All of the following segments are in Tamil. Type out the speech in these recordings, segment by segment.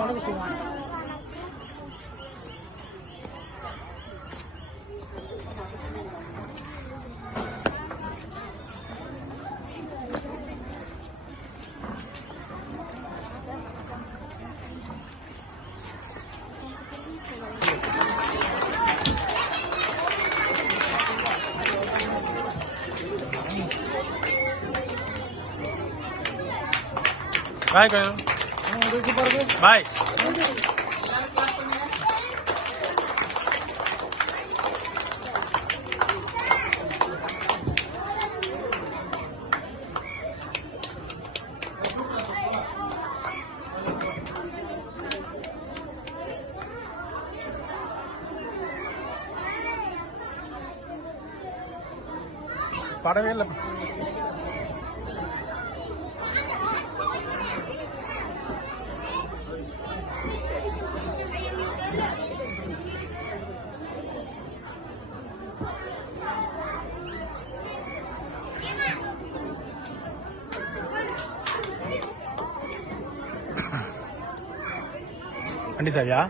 வணக்கம் சொல்லுவாங்க. बाय करो बाय पड़वे अंडी साहब या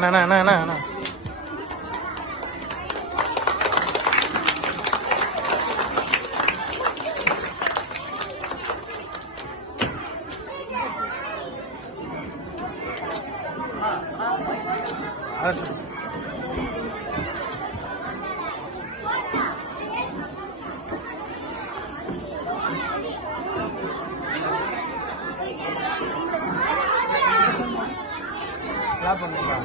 ना ना ना ना ना क्या बनेगा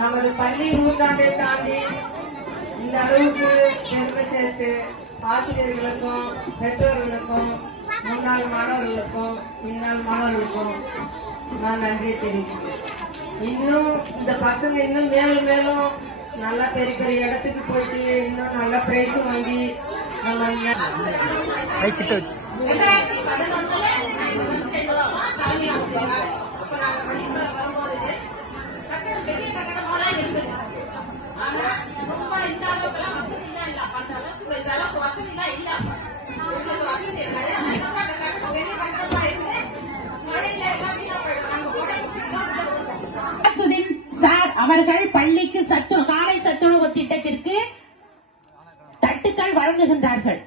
நமது பள்ளி நூற்றாண்டை தாண்டி இந்த அளவுக்கு பெருமை சேர்த்து ஆசிரியர்களுக்கும் பெற்றோர்களுக்கும் முன்னாள் மாணவர்களுக்கும் பின்னால் மாணவர்களுக்கும் நான் நன்றி தெரிவிக்கிறேன். இன்னும் இந்த பசங்க இன்னும் மேலும் மேலும் நல்லா பெரிய பெரிய இடத்துக்கு போயிட்டு இன்னும் நல்லா பிரைஸும் வாங்கி நம்ம சார் அவர்கள் பள்ளிக்கு காலை சத்துணவு திட்டத்திற்கு தட்டுக்கள் வழங்குகின்றார்கள்.